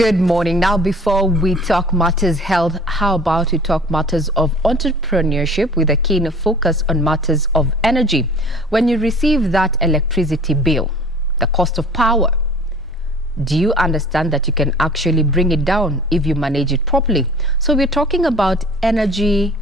Good morning. Now, before we talk matters health, how about we talk matters of entrepreneurship with a keen focus on matters of energy? When you receive that electricity bill, the cost of power, do you understand that you can actually bring it down if you manage it properly? So we're talking about energy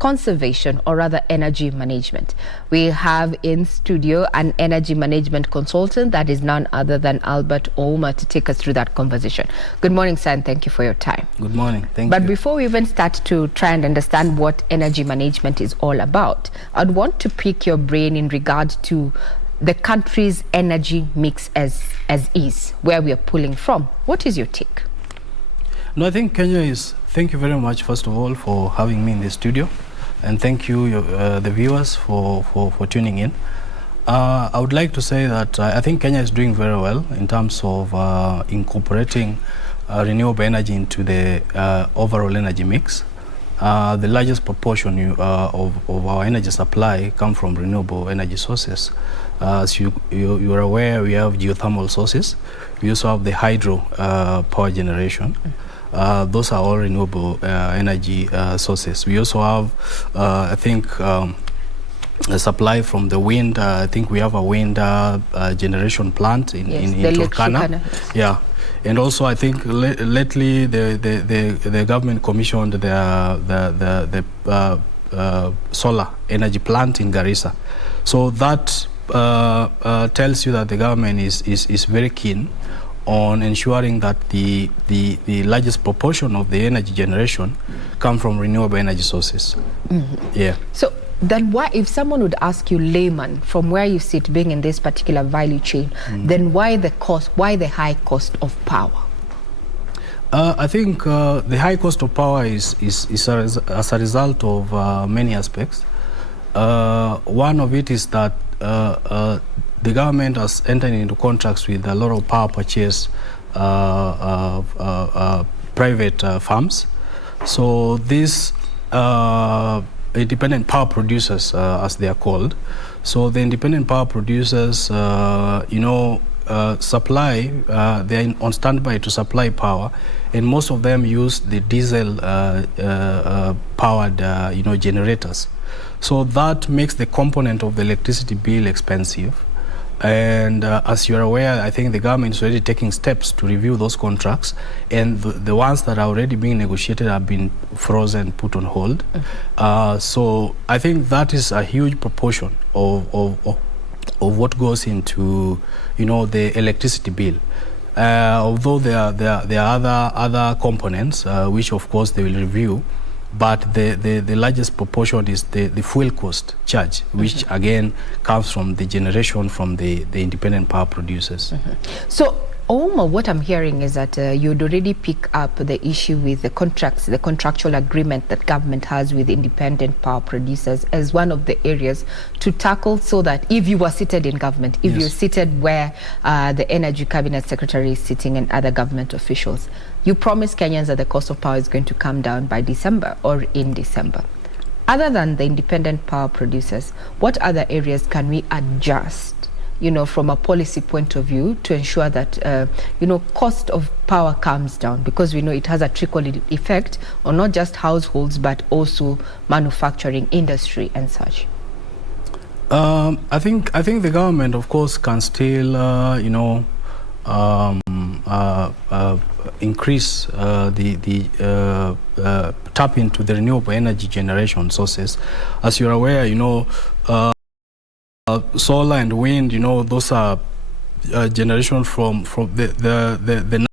conservation, or rather energy management. We have in studio an energy management consultant that is none other than Albert Ouma to take us through that conversation. Good morning, sir, and thank you for your time. Good morning. Thank you. But before we even start to try and understand what energy management is all about, I'd want to pick your brain in regard to the country's energy mix as is, where we are pulling from. What is your take? No, I think Kenya is, thank you very much, first of all, for having me in the studio. And thank you, the viewers, for tuning in. I would like to say that I think Kenya is doing very well in terms of incorporating renewable energy into the overall energy mix. The largest proportion of our energy supply come from renewable energy sources. As you are aware, we have geothermal sources. We also have the hydro power generation. Those are all renewable energy sources. We also have, I think, a supply from the wind. I think we have a wind generation plant in Turkana. Yeah, and also I think lately the government commissioned the solar energy plant in Garissa. So that tells you that the government is very keen on ensuring that the largest proportion of the energy generation come from renewable energy sources. Yeah. So then why, if someone would ask you, layman, from where you sit being in this particular value chain, then why the high cost of power? I think the high cost of power is as a result of many aspects. One of it is that the government has entered into contracts with a lot of power purchase private firms. So these independent power producers, as they are called. So the independent power producers, supply, they are on standby to supply power, and most of them use the diesel powered, generators. So that makes the component of the electricity bill expensive. And as you're aware, I think the government is already taking steps to review those contracts, and the ones that are already being negotiated have been frozen, put on hold. So I think that is a huge proportion of what goes into, the electricity bill. Although there are other components, which of course they will review. But the largest proportion is the fuel cost charge, which again comes from the generation from the independent power producers. So, Ouma, what I'm hearing is that you'd already pick up the issue with the contracts, the contractual agreement that government has with independent power producers as one of the areas to tackle, so that if you were seated in government, if you're seated where the Energy Cabinet Secretary is sitting and other government officials, you promise Kenyans that the cost of power is going to come down by December or in December. Other than the independent power producers, what other areas can we adjust, from a policy point of view to ensure that, cost of power comes down? Because we know it has a trickle effect on not just households, but also manufacturing industry and such. I think the government, of course, can still, increase tap into the renewable energy generation sources. As you're aware, solar and wind, those are generation from the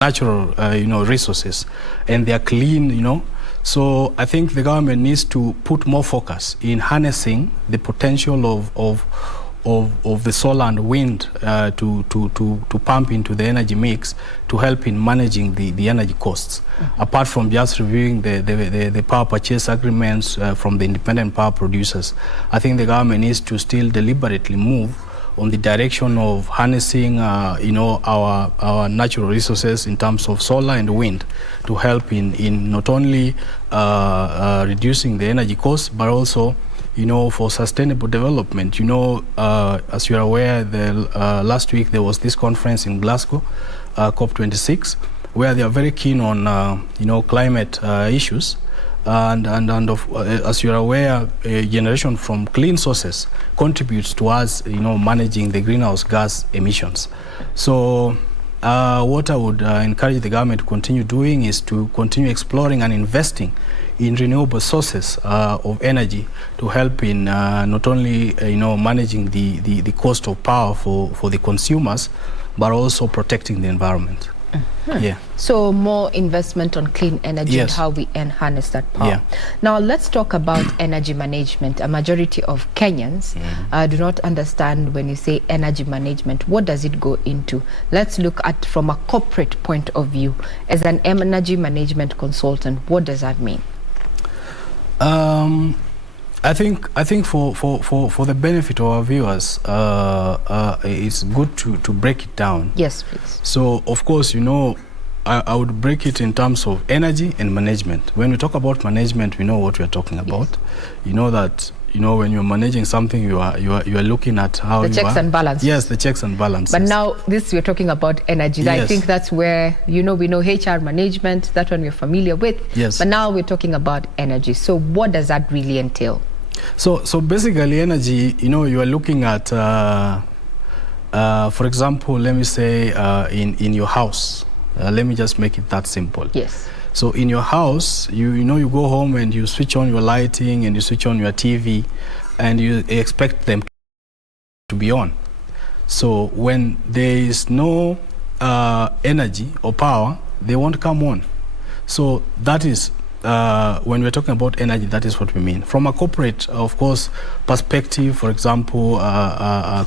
natural, resources, and they are clean, So I think the government needs to put more focus in harnessing the potential of the solar and wind to pump into the energy mix to help in managing the energy costs. Apart from just reviewing the power purchase agreements from the independent power producers, I think the government needs to still deliberately move on the direction of harnessing, our natural resources in terms of solar and wind to help in not only reducing the energy costs, but also for sustainable development. As you're aware, last week there was this conference in Glasgow, COP26, where they are very keen on, climate issues. And as you're aware, generation from clean sources contributes towards, managing the greenhouse gas emissions. So what I would encourage the government to continue doing is to continue exploring and investing in renewable sources of energy to help in not only managing the cost of power for the consumers, but also protecting the environment. Yeah. So more investment on clean energy, Yes. and how we harness that power. Yeah. Now let's talk about energy management. A majority of Kenyans do not understand when you say energy management. What does it go into? Let's look at from a corporate point of view. As an energy management consultant, what does that mean? I think for the benefit of our viewers, it's good to break it down. Yes, please. So, of course, I would break it in terms of energy and management. When we talk about management, we know what we are talking about. Yes. You know that, when you're managing something, you are looking at how The checks and balances. Yes, the checks and balances. But now we're talking about energy. Yes. I think that's where, we know HR management, that one we're familiar with. Yes. But now we're talking about energy. So what does that really entail? So basically, energy, you are looking at, for example, let me say, in your house. Let me just make it that simple. Yes. So in your house, you go home and you switch on your lighting and you switch on your TV, and you expect them to be on. So when there is no energy or power, they won't come on. So that is, when we're talking about energy, that is what we mean. From a corporate, of course, perspective, for example,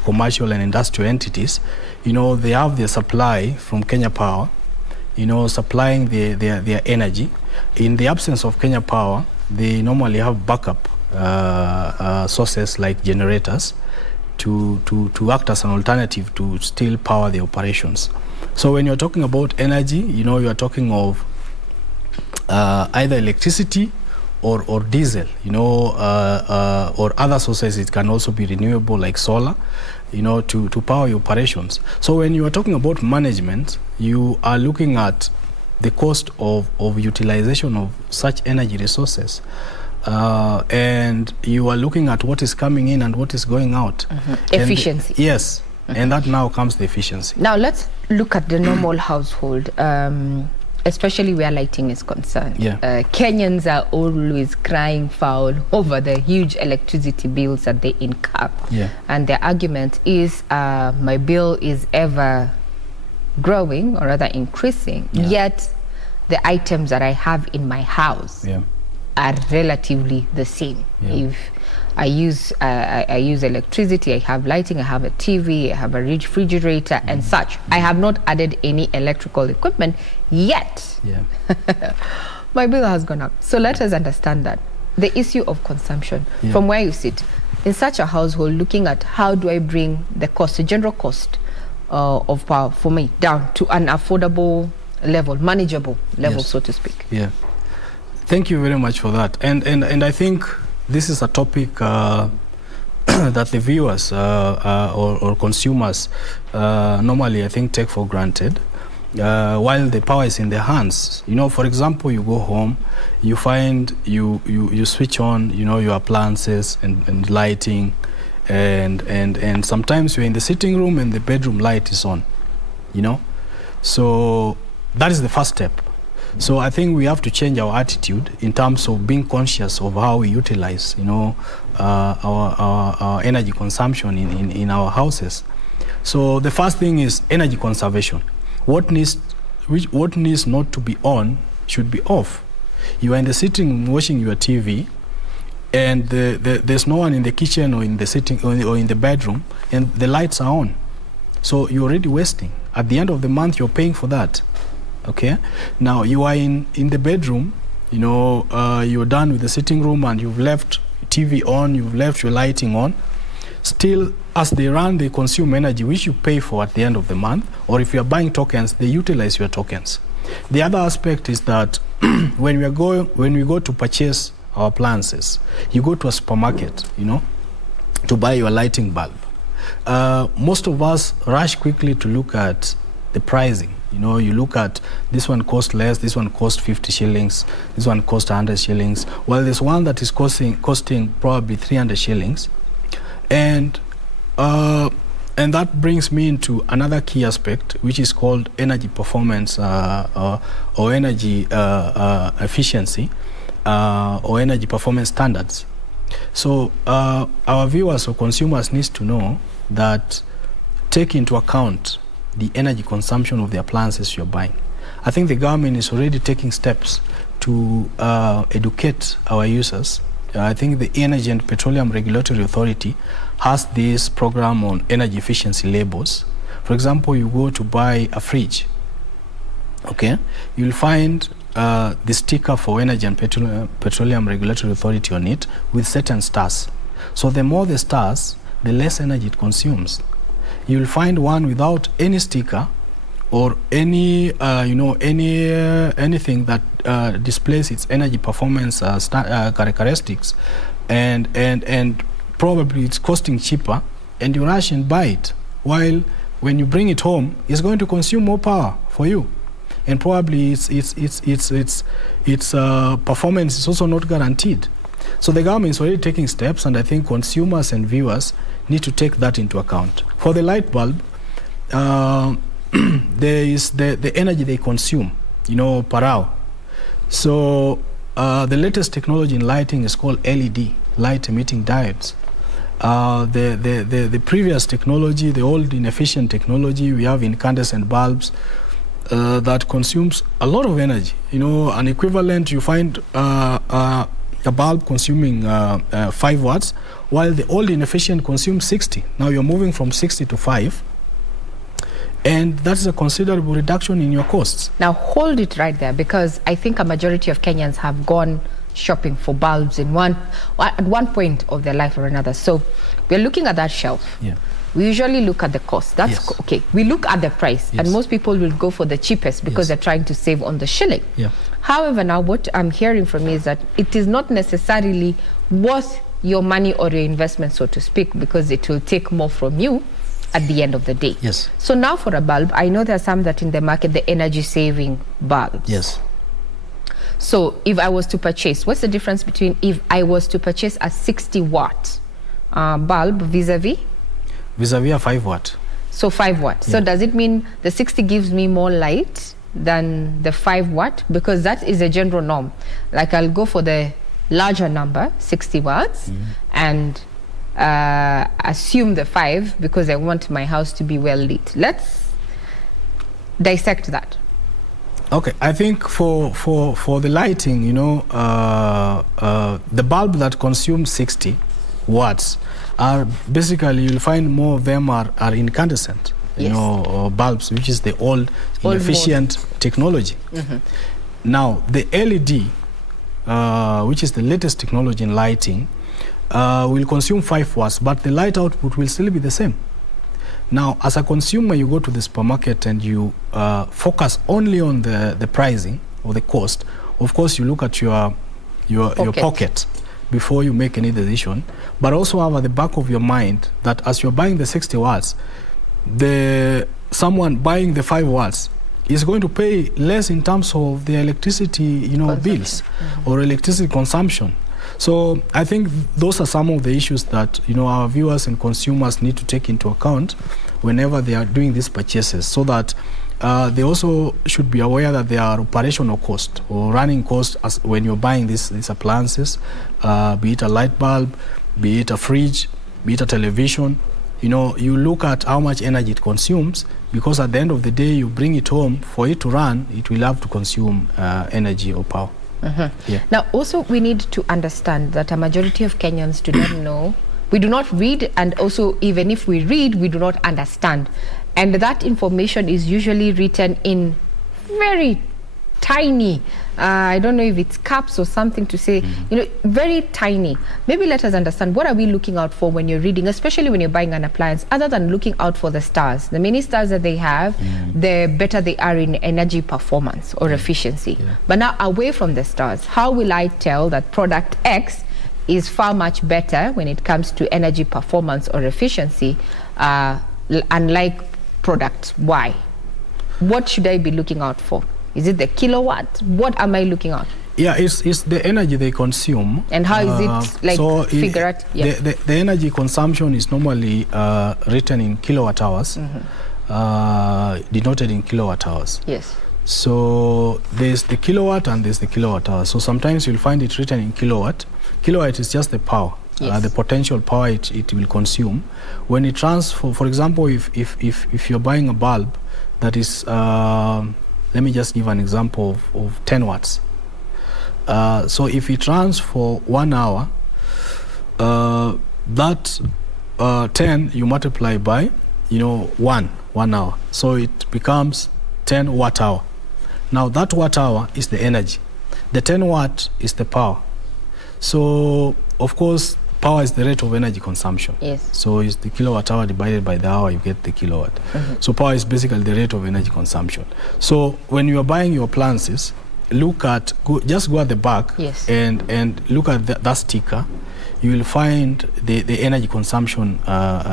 commercial and industrial entities, they have their supply from Kenya Power, supplying their energy. In the absence of Kenya Power, they normally have backup sources like generators to act as an alternative to still power the operations. So when you're talking about energy, you are talking of either electricity or diesel, or other sources. It can also be renewable like solar, to power your operations. So when you are talking about management, you are looking at the cost of utilization of such energy resources. And you are looking at what is coming in and what is going out. Efficiency. Yes. And that now comes the efficiency. Now let's look at the normal household, especially where lighting is concerned. Yeah. Kenyans are always crying foul over the huge electricity bills that they incur. Yeah. And their argument is, my bill is ever growing, or rather increasing, yet the items that I have in my house are relatively the same. If I use electricity, I have lighting, I have a TV, I have a refrigerator and such. I have not added any electrical equipment yet. My bill has gone up. So let us understand that. The issue of consumption, from where you sit, in such a household, looking at how do I bring the cost, the general cost of power for me down to an affordable level, manageable level, so to speak. Yeah. Thank you very much for that. And I think this is a topic that the viewers or consumers normally, I think, take for granted. While the power is in their hands, for example, you go home, you find you switch on, your appliances and lighting, and sometimes you're in the sitting room and the bedroom light is on, So that is the first step. So I think we have to change our attitude in terms of being conscious of how we utilize, our energy consumption in our houses. So the first thing is energy conservation. What needs not to be on should be off. You are in the sitting room watching your TV, and there's no one in the kitchen or in the sitting or in the bedroom, and the lights are on. So you're already wasting. At the end of the month, you're paying for that. Okay, now you are in the bedroom, you're done with the sitting room and you've left TV on, you've left your lighting on. Still, as they run, they consume energy, which you pay for at the end of the month, or if you're buying tokens, they utilize your tokens. The other aspect is that when we go to purchase our appliances. You go to a supermarket, to buy your lighting bulb. Most of us rush quickly to look at the pricing. You look at this one cost less, this one cost 50 shillings, this one cost 100 shillings. Well, there's one that is costing probably 300 shillings. And that brings me into another key aspect, which is called energy performance or energy efficiency or energy performance standards. So our viewers or consumers need to know that take into account the energy consumption of the appliances you're buying. I think the government is already taking steps to educate our users. I think the Energy and Petroleum Regulatory Authority has this program on energy efficiency labels. For example, you go to buy a fridge, okay? You'll find the sticker for Energy and Petroleum Regulatory Authority on it with certain stars. So the more the stars, the less energy it consumes. You'll find one without any sticker or any anything that displays its energy performance characteristics, and probably it's costing cheaper, and you rush and buy it. While when you bring it home, it's going to consume more power for you, and probably its performance is also not guaranteed. So the government is already taking steps, and I think consumers and viewers need to take that into account. For the light bulb, there is the energy they consume, per hour. So the latest technology in lighting is called LED, light emitting diodes. The previous technology, the old inefficient technology, we have incandescent bulbs that consumes a lot of energy. An equivalent, you find a bulb consuming 5 watts, while the old inefficient consumes 60. Now you're moving from 60 to 5. And that's a considerable reduction in your costs. Now hold it right there, because I think a majority of Kenyans have gone shopping for bulbs at one point of their life or another. So we're looking at that shelf. Yeah. We usually look at the cost. That's Yes. okay. We look at the price, Yes. and most people will go for the cheapest because Yes. they're trying to save on the shilling. Yeah. However, now what I'm hearing from you is that it is not necessarily worth your money or your investment, so to speak, because it will take more from you at the end of the day. Yes. So now for a bulb, I know there are some that in the market, the energy saving bulbs. Yes. So if I was to purchase, what's the difference between if I was to purchase a 60 watt bulb vis-a-vis? Vis-a-vis a 5 watt. So 5 watt. Yeah. So does it mean the 60 gives me more light than the 5 watt? Because that is a general norm. Like I'll go for the larger number, 60 watts, and assume the 5 because I want my house to be well lit. Let's dissect that. Okay, I think for the lighting, the bulb that consumes 60 watts are basically, you'll find more of them are incandescent, Yes. Bulbs, which is the old inefficient technology. Now, the LED, which is the latest technology in lighting, will consume 5 watts, but the light output will still be the same. Now, as a consumer, you go to the supermarket and you focus only on the pricing or the cost. Of course, you look at your pocket before you make any decision, but also have at the back of your mind that as you're buying the 60 watts, someone buying the 5 watts is going to pay less in terms of the electricity, bills or electricity consumption. So I think those are some of the issues that our viewers and consumers need to take into account whenever they are doing these purchases, so that they also should be aware that there are operational costs or running costs as when you're buying these appliances, be it a light bulb, be it a fridge, be it a television. You look at how much energy it consumes, because at the end of the day, you bring it home, for it to run, it will have to consume energy or power. Yeah. Now, also, we need to understand that a majority of Kenyans do not know. We do not read, and also, even if we read, we do not understand. And that information is usually written in very tiny, I don't know if it's caps or something to say, very tiny. Maybe let us understand, what are we looking out for when you're reading, especially when you're buying an appliance, other than looking out for the stars? The many stars that they have, the better they are in energy performance or efficiency. But now, away from the stars, how will I tell that product X is far much better when it comes to energy performance or efficiency, unlike product Y? What should I be looking out for? Is it the kilowatt? What am I looking at? Yeah, it's the energy they consume. And how is it, like, so figure out? Yeah. The energy consumption is normally written in kilowatt hours, denoted in kilowatt hours. Yes. So there's the kilowatt and there's the kilowatt hour. So sometimes you'll find it written in kilowatt. Kilowatt is just the power, the potential power it will consume. When it runs, for example, if you're buying a bulb that is, let me just give an example of 10 watts. So if it runs for 1 hour, that 10 you multiply by, 1 hour. So it becomes 10 watt hour. Now that watt hour is the energy. The 10 watt is the power. So of course, power is the rate of energy consumption. Yes. So it's the kilowatt hour divided by the hour, you get the kilowatt. So power is basically the rate of energy consumption. So when you are buying your appliances, just go at the back, and look at that sticker. You will find the energy consumption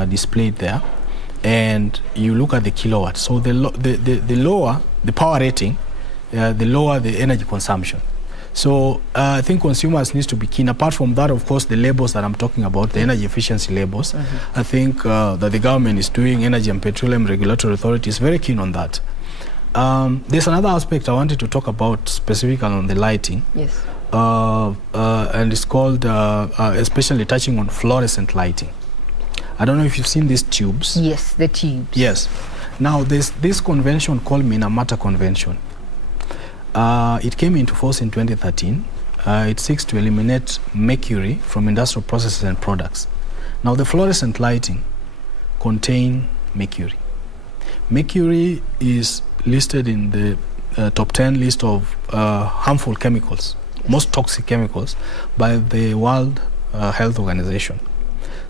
displayed there, and you look at the kilowatt. So the lower the power rating, the lower the energy consumption. So I think consumers need to be keen. Apart from that, of course, the labels that I'm talking about, the energy efficiency labels, I think that the government is doing, Energy and Petroleum Regulatory Authority is very keen on that. There's another aspect I wanted to talk about specifically on the lighting. Yes. And it's called, especially touching on fluorescent lighting. I don't know if you've seen these tubes. Yes, the tubes. Yes. Now, there's this convention called Manyara Convention. It came into force in 2013. It seeks to eliminate mercury from industrial processes and products. Now, the fluorescent lighting contain mercury. Mercury is listed in the top 10 list of harmful chemicals, most toxic chemicals, by the World Health Organization.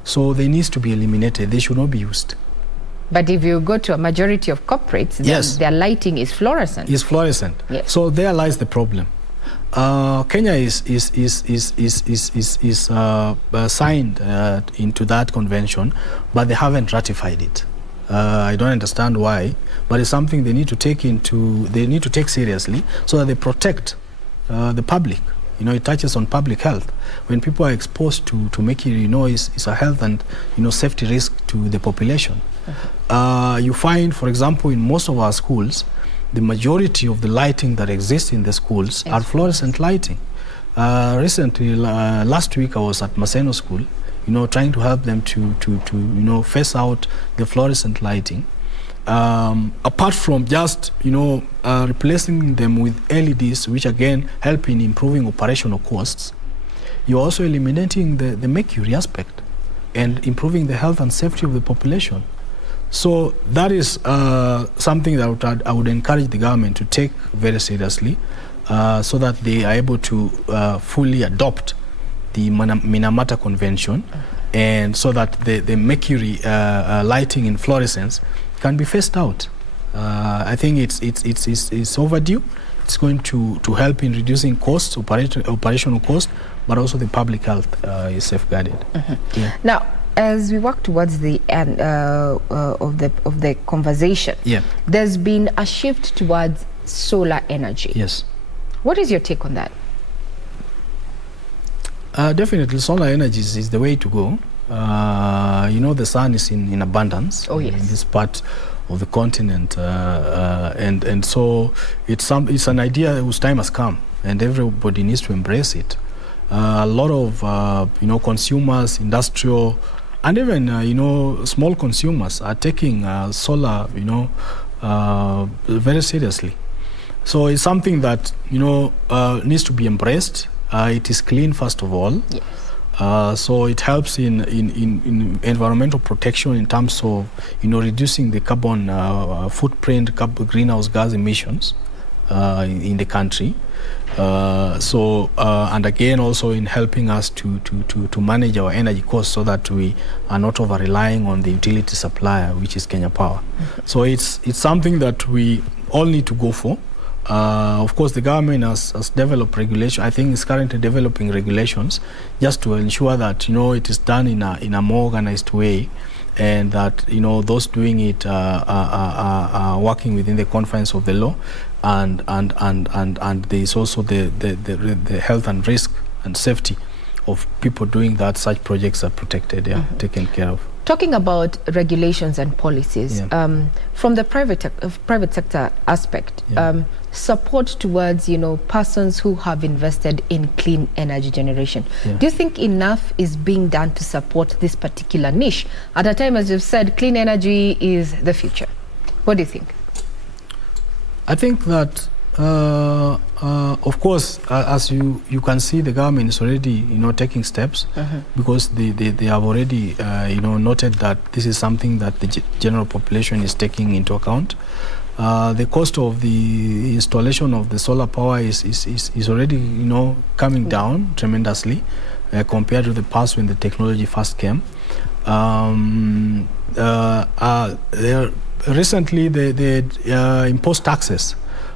So they need to be eliminated. They should not be used. But if you go to a majority of corporates, their lighting is fluorescent. Is fluorescent. Yes. So there lies the problem. Kenya is signed into that convention, but they haven't ratified it. I don't understand why, but it's something they need to take seriously, so that they protect the public. It touches on public health. When people are exposed to mercury, it's a health and safety risk to the population. You find, for example, in most of our schools, the majority of the lighting that exists in the schools are fluorescent lighting. Recently, last week, I was at Maseno School, trying to help them to phase out the fluorescent lighting. Apart from just, replacing them with LEDs, which again help in improving operational costs, you're also eliminating the mercury aspect and improving the health and safety of the population. So that is something that I would encourage the government to take very seriously, so that they are able to fully adopt the Manyara Convention, and so that the mercury lighting in fluorescence can be phased out. I think it's overdue. It's going to help in reducing costs, operational costs, but also the public health is safeguarded. Now, as we work towards the end of the conversation, there's been a shift towards solar energy. Yes. What is your take on that? Definitely, solar energy is the way to go. The sun is in abundance in this part of the continent, and so it's an idea whose time has come, and everybody needs to embrace it. A lot of consumers, industrial, and even small consumers are taking solar very seriously. So it's something that needs to be embraced. It is clean, first of all. Yes. So it helps in environmental protection in terms of reducing the carbon footprint, greenhouse gas emissions. in the country. And again, also in helping us to manage our energy costs so that we are not over relying on the utility supplier, which is Kenya Power. So it's something that we all need to go for. Of course, the government has developed regulation. I think it's currently developing regulations just to ensure that it is done in a more organized way, and that those doing it are working within the confines of the law, and there is also the health and risk and safety of people doing that. Such projects are protected, taken care of. Talking about regulations and policies, from the private sector aspect, support towards persons who have invested in clean energy generation. Do you think enough is being done to support this particular niche at a time, as you've said, clean energy is the future? What do you think? I think that of course, as you can see, the government is already taking steps, because they have already noted that this is something that the general population is taking into account. The cost of the installation of the solar power is already coming down tremendously compared to the past when the technology first came. Recently they imposed taxes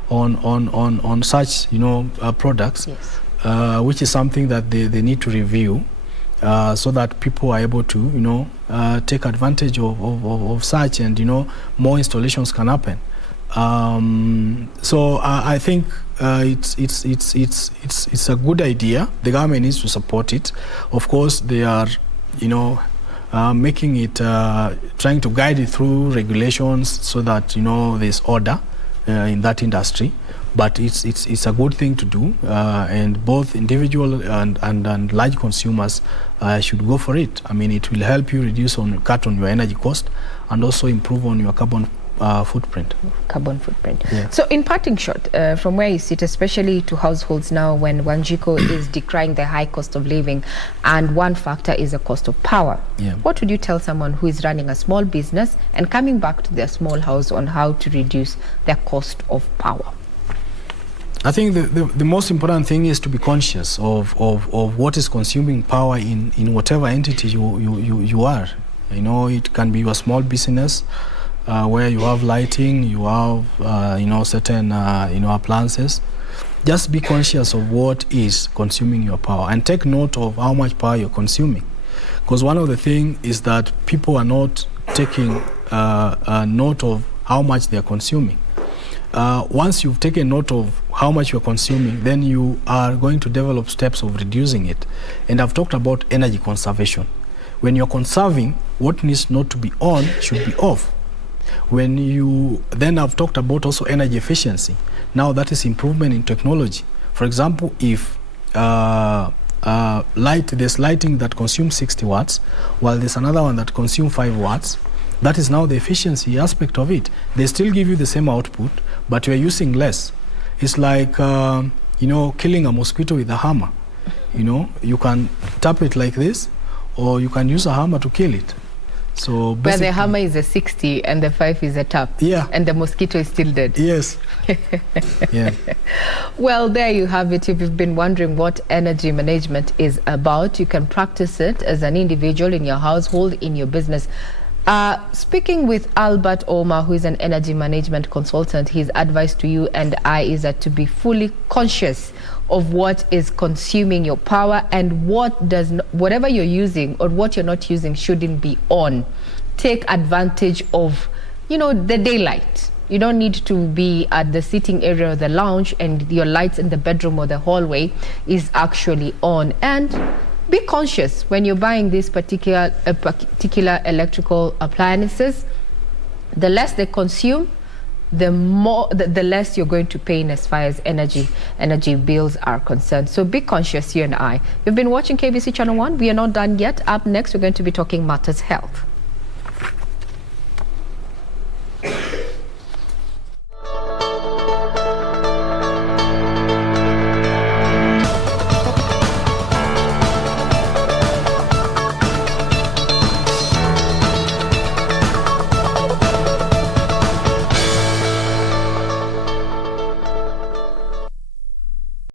on such products, which is something that they need to review, so that people are able to take advantage of such, and more installations can happen. So I think it's a good idea. The government needs to support it. Of course, they are making it, trying to guide it through regulations so that there's order in that industry, but it's a good thing to do, and both individual and large consumers should go for it. I mean, it will help you cut on your energy cost, and also improve on your carbon footprint. So in parting shot, from where you sit, especially to households now, when Wanjiko is decrying the high cost of living, and one factor is the cost of power, what would you tell someone who is running a small business and coming back to their small house on how to reduce their cost of power? I think the most important thing is to be conscious of what is consuming power in whatever entity you are. It can be your small business, where you have lighting, you have certain appliances. Just be conscious of what is consuming your power, and take note of how much power you're consuming, because one of the things is that people are not taking note of how much they're consuming. Once you've taken note of how much you're consuming, then you are going to develop steps of reducing it. And I've talked about energy conservation. When you're conserving, what needs not to be on should be off. Then I've talked about also energy efficiency. Now that is improvement in technology. For example, if there's lighting that consumes 60 watts, while there's another one that consumes 5 watts, that is now the efficiency aspect of it. They still give you the same output, but you're using less. It's like killing a mosquito with a hammer. You can tap it like this, or you can use a hammer to kill it. So where the hammer is a 60 and the 5 is a tap, and the mosquito is still dead. Yes. Well, there you have it. If you've been wondering what energy management is about, you can practice it as an individual, in your household, in your business. Speaking with Albert Ouma, who is an energy management consultant, his advice to you and I is that to be fully conscious of what is consuming your power, and whatever you're using or what you're not using shouldn't be on. Take advantage of the daylight. You don't need to be at the sitting area or the lounge and your lights in the bedroom or the hallway is actually on. And be conscious when you're buying these particular electrical appliances. The less they consume, the less you're going to pay in as far as energy bills are concerned. So be conscious, you and I. You've been watching KBC Channel 1. We are not done yet. Up next, we're going to be talking matters health.